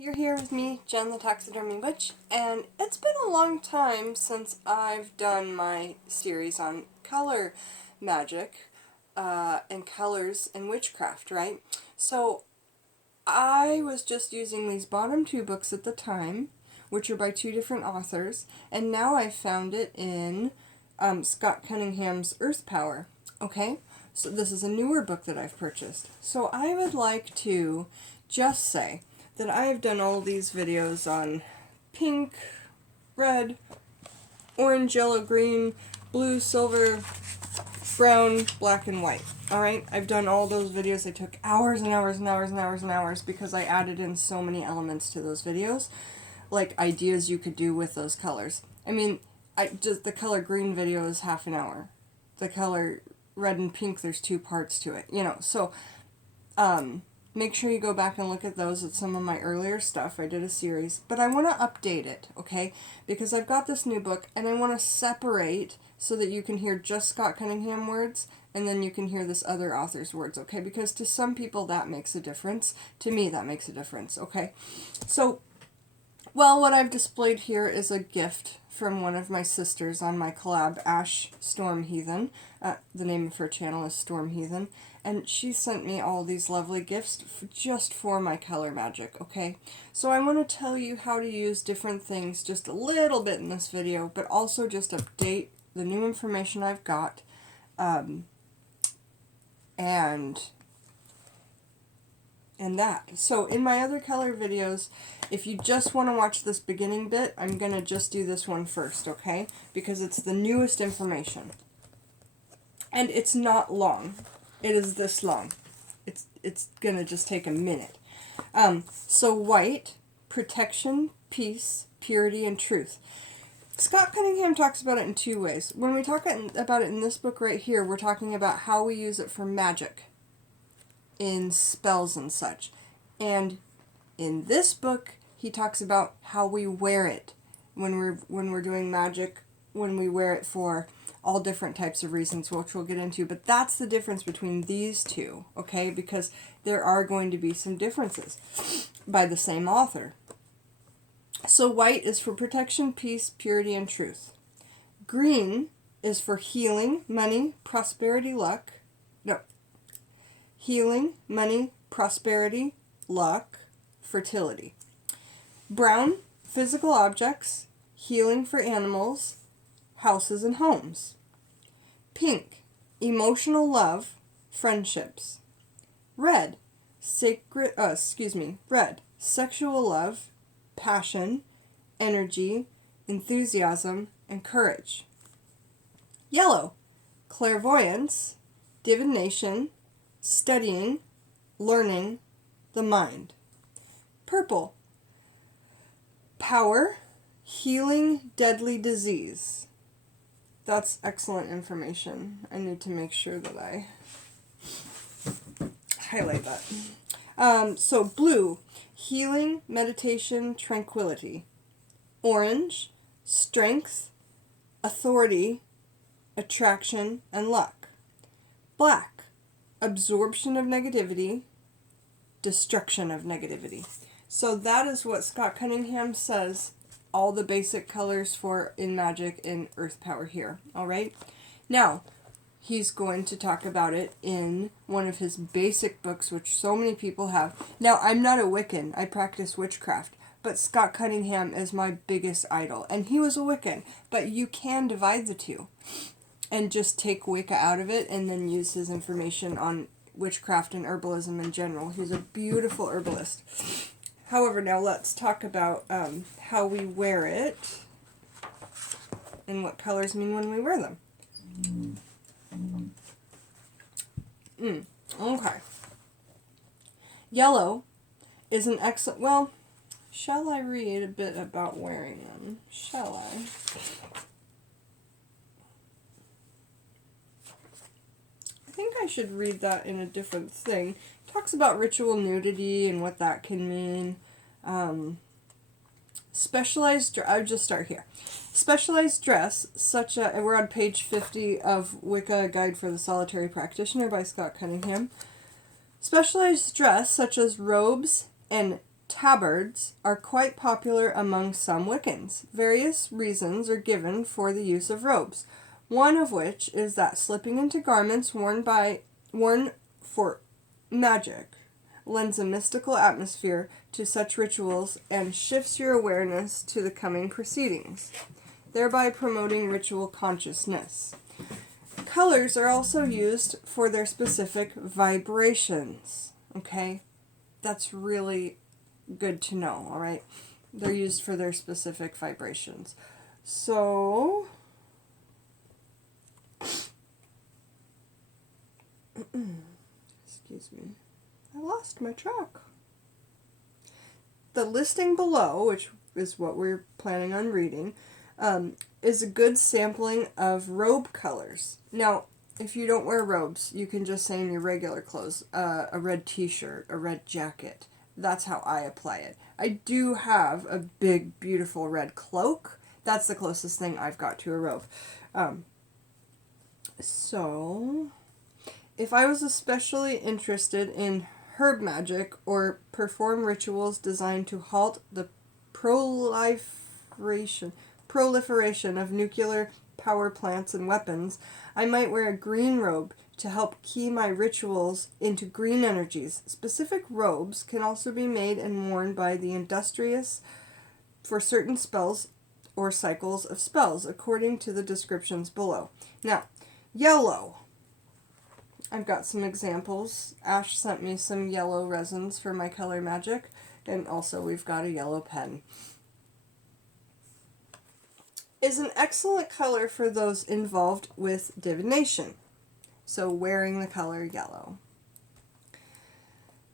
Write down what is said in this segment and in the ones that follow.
you're here with me, Jen the Taxidermy Witch, and it's been a long time since I've done my series on color magic and colors and witchcraft, right? So I was just using these bottom two books at the time, which are by two different authors, and now I've found it in Scott Cunningham's Earth Power, okay? So this is a newer book that I've purchased. So I would like to just say that I have done all these videos on pink, red, orange, yellow, green, blue, silver, brown, black, and white. Alright, I've done all those videos. They took hours and hours and hours and hours and hours because I added in so many elements to those videos, like ideas you could do with those colors. I mean, the color green video is half an hour. The color red and pink, there's 2 parts to it, you know. So, make sure you go back and look at those. It's some of my earlier stuff. I did a series, but I want to update it, okay? Because I've got this new book, and I want to separate so that you can hear just Scott Cunningham words, and then you can hear this other author's words, okay? Because to some people that makes a difference. To me, that makes a difference, okay? So, well, what I've displayed here is a gift from one of my sisters on my collab, Ash Storm Heathen. The name of her channel is Storm Heathen. And she sent me all these lovely gifts just for my color magic, okay? So I want to tell you how to use different things just a little bit in this video, but also just update the new information I've got. And that. So in my other color videos, if you just want to watch this beginning bit, I'm going to just do this one first, okay? Because it's the newest information. And it's not long. It is this long. It's going to just take a minute. So white, protection, peace, purity, and truth. Scott Cunningham talks about it in 2 ways. When we talk about it in this book right here, we're talking about how we use it for magic in spells and such. And in this book, he talks about how we wear it when we're doing magic, when we wear it for all different types of reasons, which we'll get into. But that's the difference between these two, okay? Because there are going to be some differences by the same author. So white is for protection, peace, purity, and truth. Green is for healing, money, prosperity, luck. No. Healing, money, prosperity, luck, fertility. Brown, physical objects, healing for animals, houses and homes. Pink, emotional love, friendships. Red, red, sexual love, passion, energy, enthusiasm, and courage. Yellow, clairvoyance, divination, studying, learning, the mind. Purple, power, healing deadly disease. That's excellent information. I need to make sure that I highlight that. So blue, healing, meditation, tranquility. Orange, strength, authority, attraction, and luck. Black, absorption of negativity, destruction of negativity. So that is what Scott Cunningham says all the basic colors for in Magic in Earth Power here. Alright? Now, he's going to talk about it in one of his basic books, which so many people have. Now, I'm not a Wiccan. I practice witchcraft. But Scott Cunningham is my biggest idol. And he was a Wiccan. But you can divide the two. And just take Wicca out of it and then use his information on witchcraft and herbalism in general. He's a beautiful herbalist. However, now let's talk about how we wear it and what colors mean when we wear them. Okay. Yellow is an excellent... Well, shall I read a bit about wearing them? Shall I? I think I should read that in a different thing. It talks about ritual nudity and what that can mean. Specialized... I'll just start here. Specialized dress, such a... We're on page 50 of Wicca, Guide for the Solitary Practitioner by Scott Cunningham. Specialized dress, such as robes and tabards are quite popular among some Wiccans. Various reasons are given for the use of robes, one of which is that slipping into garments worn for magic lends a mystical atmosphere to such rituals and shifts your awareness to the coming proceedings, thereby promoting ritual consciousness. Colors are also used for their specific vibrations. Okay? That's really good to know, alright? They're used for their specific vibrations. So, excuse me, I lost my track. The listing below, which is what we're planning on reading, is a good sampling of robe colors. Now, if you don't wear robes, you can just say in your regular clothes, a red t-shirt, a red jacket. That's how I apply it. I do have a big, beautiful red cloak. That's the closest thing I've got to a robe. So, if I was especially interested in herb magic or perform rituals designed to halt the proliferation of nuclear power plants and weapons, I might wear a green robe to help key my rituals into green energies. Specific robes can also be made and worn by the industrious for certain spells or cycles of spells, according to the descriptions below. Now, yellow. I've got some examples. Ash sent me some yellow resins for my color magic, and also we've got a yellow pen. Is an excellent color for those involved with divination. So wearing the color yellow.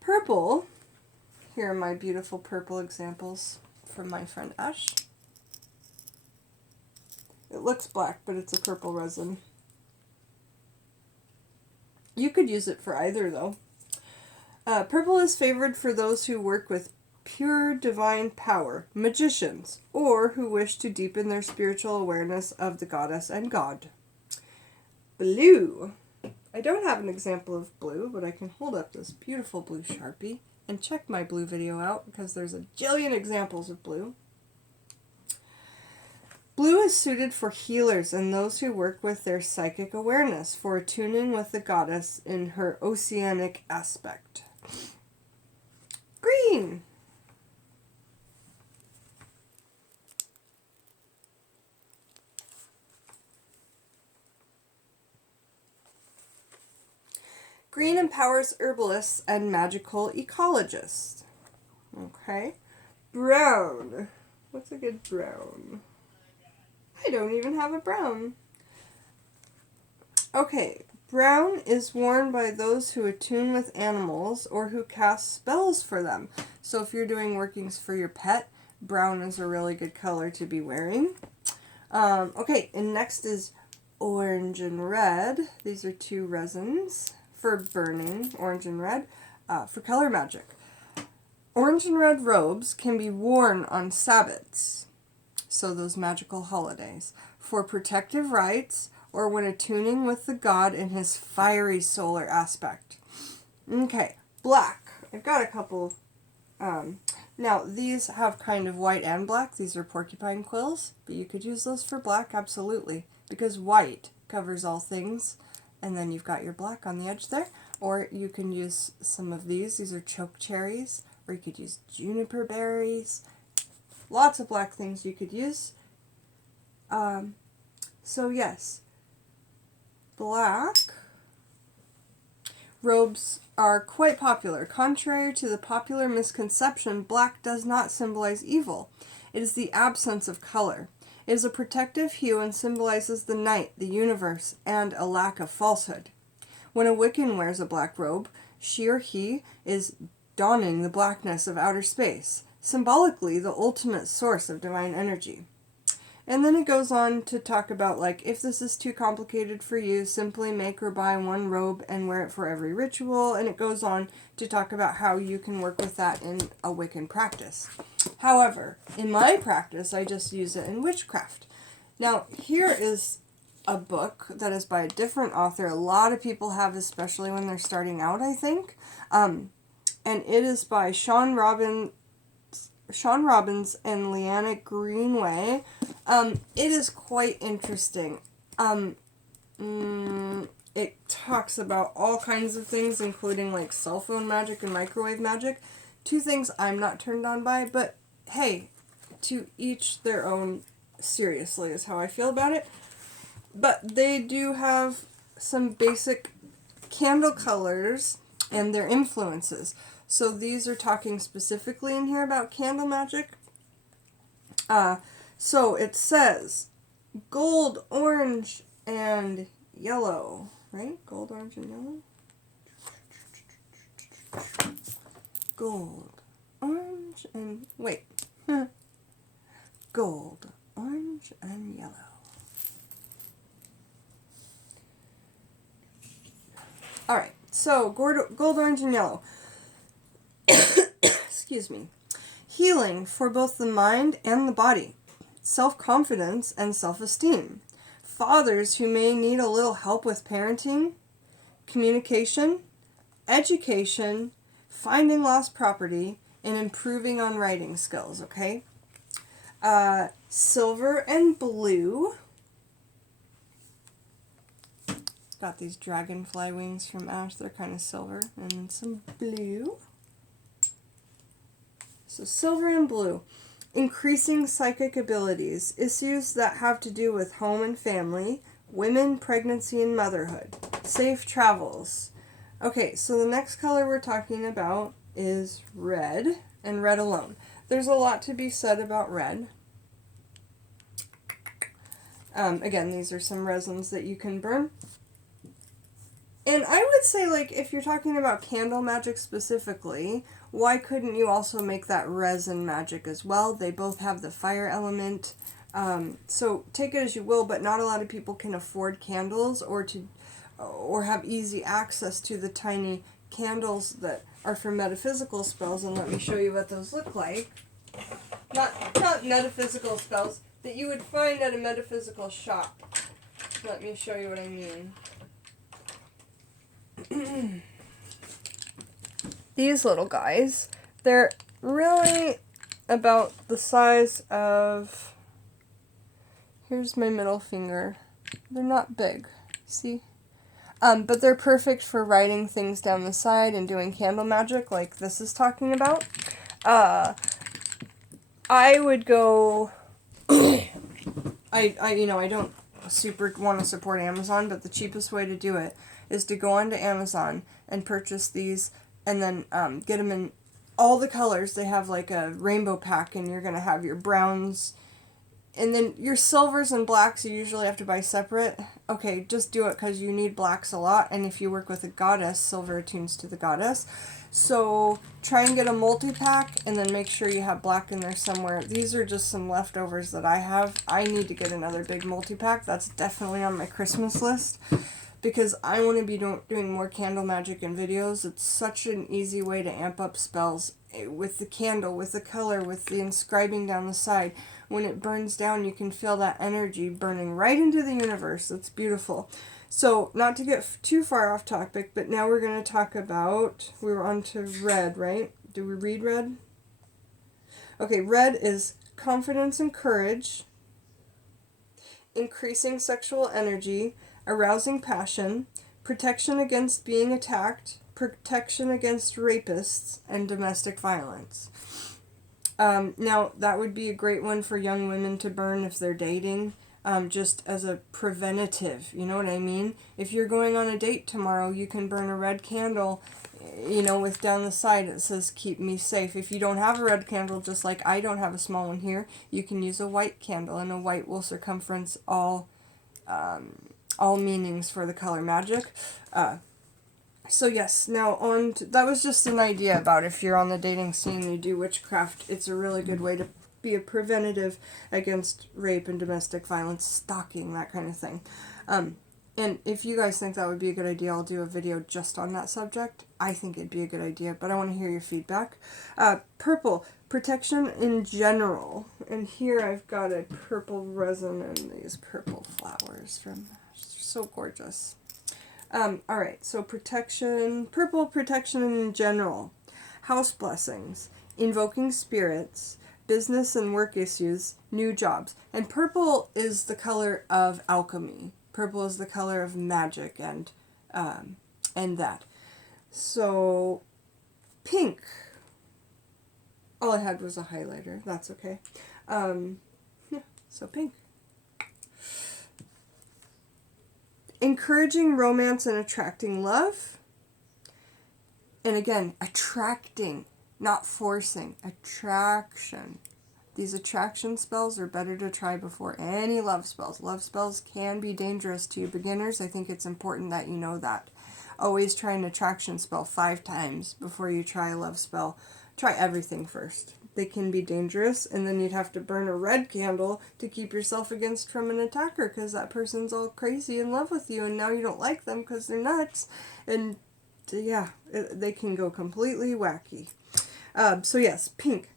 Purple. Here are my beautiful purple examples from my friend Ash. It looks black, but it's a purple resin. You could use it for either, though. Purple is favored for those who work with pure divine power, magicians, or who wish to deepen their spiritual awareness of the goddess and god. Blue. I don't have an example of blue, but I can hold up this beautiful blue Sharpie and check my blue video out because there's a jillion examples of blue. Blue is suited for healers and those who work with their psychic awareness, for attuning with the goddess in her oceanic aspect. Green. Green empowers herbalists and magical ecologists. Okay. Brown. What's a good brown? I don't even have a brown. Okay. Brown is worn by those who attune with animals or who cast spells for them. So if you're doing workings for your pet, brown is a really good color to be wearing. Okay, and next is orange and red. These are two resins for burning, orange and red, for color magic. Orange and red robes can be worn on Sabbats, so those magical holidays, for protective rites or when attuning with the god in his fiery solar aspect. Okay, black. I've got a couple. Now, these have kind of white and black. These are porcupine quills, but you could use those for black, absolutely, because white covers all things. And then you've got your black on the edge there. Or you can use some of these. These are choke cherries. Or you could use juniper berries. Lots of black things you could use. So yes. Black robes are quite popular. Contrary to the popular misconception, black does not symbolize evil. It is the absence of color. It is a protective hue and symbolizes the night, the universe, and a lack of falsehood. When a Wiccan wears a black robe, she or he is donning the blackness of outer space, symbolically the ultimate source of divine energy. And then it goes on to talk about, like, if this is too complicated for you, simply make or buy one robe and wear it for every ritual. And it goes on to talk about how you can work with that in a Wiccan practice. However, in my practice, I just use it in Witchcraft. Now, here is a book that is by a different author. A lot of people have, especially when they're starting out, I think. And it is by Sean Sean Robbins and Leanna Greenway. It is quite interesting. It talks about all kinds of things, including like cell phone magic and microwave magic. Two things I'm not turned on by, but hey, to each their own, seriously, is how I feel about it. But they do have some basic candle colors and their influences. So these are talking specifically in here about candle magic. So it says gold, orange, and yellow. Right? Gold, orange, and yellow? Gold, orange, and... wait. Gold, orange, and yellow. Alright, so gold, orange, and yellow. Excuse me. Healing for both the mind and the body. Self-confidence and self-esteem. Fathers who may need a little help with parenting, communication, education, finding lost property, and improving on writing skills, okay? Silver and blue. Got these dragonfly wings from Ash. They're kind of silver. And some blue. So silver and blue. Increasing psychic abilities. Issues that have to do with home and family. Women, pregnancy, and motherhood. Safe travels. Okay, so the next color we're talking about is red. And red alone. There's a lot to be said about red. Again, these are some resins that you can burn. And I would say, like, if you're talking about candle magic specifically, why couldn't you also make that resin magic as well? They both have the fire element. So take it as you will, but not a lot of people can afford candles or have easy access to the tiny candles that are for metaphysical spells. And let me show you what those look like. Not metaphysical spells that you would find at a metaphysical shop. Let me show you what I mean. These little guys, they're really about the size of, here's my middle finger. They're not big, see? But they're perfect for writing things down the side and doing candle magic like this is talking about. I would go, I don't super want to support Amazon, but the cheapest way to do it is to go onto Amazon and purchase these and then get them in all the colors. They have like a rainbow pack, and you're going to have your browns, and then your silvers and blacks you usually have to buy separate. Okay, just do it because you need blacks a lot, and if you work with a goddess, silver attunes to the goddess. So try and get a multi-pack, and then make sure you have black in there somewhere. These are just some leftovers that I have. I need to get another big multi-pack. That's definitely on my Christmas list, because I want to be doing more candle magic and videos. It's such an easy way to amp up spells with the candle, with the color, with the inscribing down the side. When it burns down, you can feel that energy burning right into the universe. It's beautiful. So, not to get too far off topic, but now we're going to talk about, we were on to red, right? Do we read red? Okay, red is confidence and courage, increasing sexual energy, arousing passion, protection against being attacked, protection against rapists, and domestic violence. Now, that would be a great one for young women to burn if they're dating, just as a preventative, you know what I mean? If you're going on a date tomorrow, you can burn a red candle, with down the side it says, keep me safe. If you don't have a red candle, just like I don't have a small one here, you can use a white candle, and a white will circumference all meanings for the color magic. So yes, now that was just an idea about if you're on the dating scene and you do witchcraft, it's a really good way to be a preventative against rape and domestic violence, stalking, that kind of thing. And if you guys think that would be a good idea, I'll do a video just on that subject. I think it'd be a good idea, but I want to hear your feedback. Purple, protection in general. And here I've got a purple resin and these purple flowers from, so gorgeous. Alright, so protection, purple protection in general. House blessings. invoking spirits, business and work issues, new jobs. And purple is the color of alchemy. Purple is the color of magic and that. So, pink. All I had was a highlighter. That's okay. Yeah, so pink. Encouraging romance and attracting love. And again, attracting, not forcing. Attraction. These attraction spells are better to try before any love spells. Love spells can be dangerous to you beginners. I think it's important that you know that. Always try an attraction spell 5 times before you try a love spell. Try everything first. They can be dangerous, and then you'd have to burn a red candle to keep yourself against from an attacker because that person's all crazy in love with you, and now you don't like them because they're nuts. And yeah, they can go completely wacky. So yes, pink.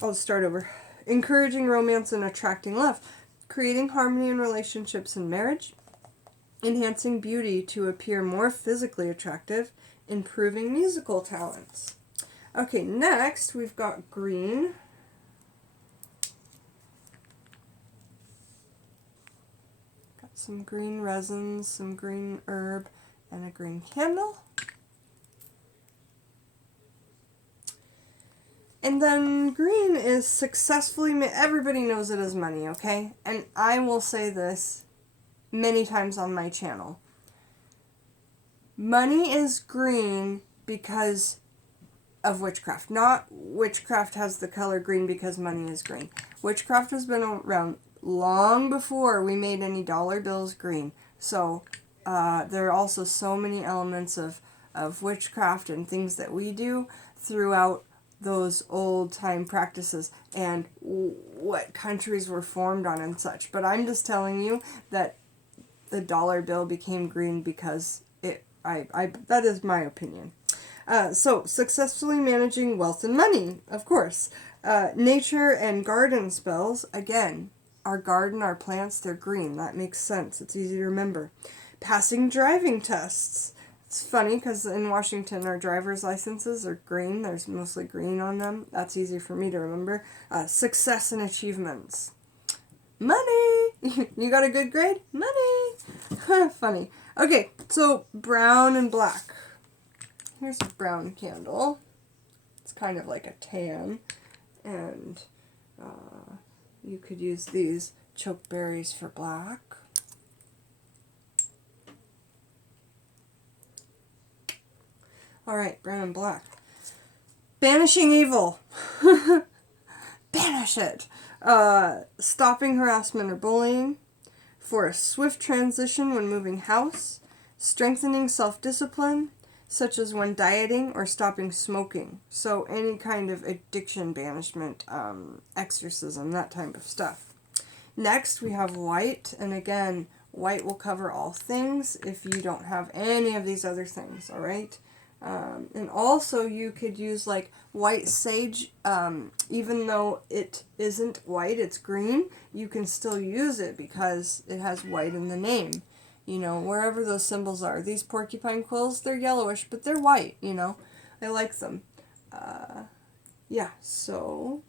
I'll start over. Encouraging romance and attracting love. Creating harmony in relationships and marriage. Enhancing beauty to appear more physically attractive. Improving musical talents. Okay, next we've got green. Got some green resins, some green herb, and a green candle. And then green is successfully, everybody knows it as money, okay? And I will say this many times on my channel. Money is green because of witchcraft. Not witchcraft has the color green because money is green. Witchcraft has been around long before we made any dollar bills green. So there are also so many elements of witchcraft and things that we do throughout those old time practices and what countries were formed on and such. But I'm just telling you that the dollar bill became green because that is my opinion. So successfully managing wealth and money, of course. Nature and garden spells, again, our garden, our plants, they're green. That makes sense. It's easy to remember. Passing driving tests. It's funny because in Washington, our driver's licenses are green. There's mostly green on them. That's easy for me to remember. Success and achievements. Money! You got a good grade? Money! Funny. Okay, so brown and black. Here's a brown candle. It's kind of like a tan. And you could use these chokeberries for black. Alright, brown and black. Banishing evil. Banish it. Stopping harassment or bullying. For a swift transition when moving house. Strengthening self-discipline, such as when dieting or stopping smoking. So any kind of addiction banishment, exorcism, that type of stuff. Next, we have white. And again, white will cover all things if you don't have any of these other things, alright? And also you could use like white sage, even though it isn't white, it's green, you can still use it because it has white in the name. You know, wherever those symbols are. These porcupine quills, they're yellowish, but they're white, you know. I like them. Yeah, so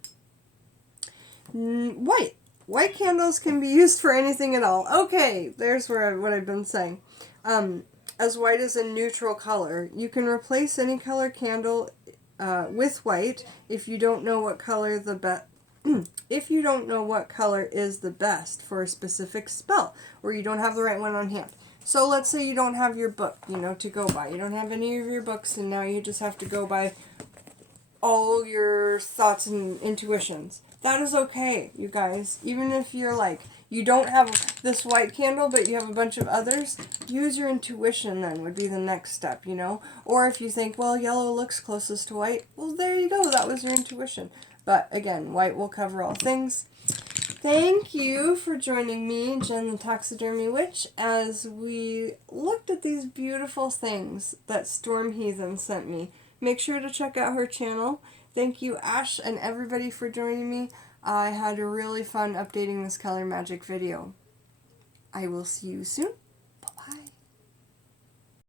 white. White candles can be used for anything at all. Okay, there's what I've been saying. As white is a neutral color. You can replace any color candle with white if you don't know what color if you don't know what color is the best for a specific spell, or you don't have the right one on hand. So let's say you don't have your book, you know, to go by. You don't have any of your books, and now you just have to go by all your thoughts and intuitions. That is okay, you guys. Even if you're like, you don't have this white candle, but you have a bunch of others, use your intuition then would be the next step, you know? Or if you think, well, yellow looks closest to white, well, there you go. That was your intuition. But again, white will cover all things. Thank you for joining me, Jen the Taxidermy Witch, as we looked at these beautiful things that Storm Heathen sent me. Make sure to check out her channel. Thank you, Ash, and everybody for joining me. I had a really fun updating this color magic video. I will see you soon.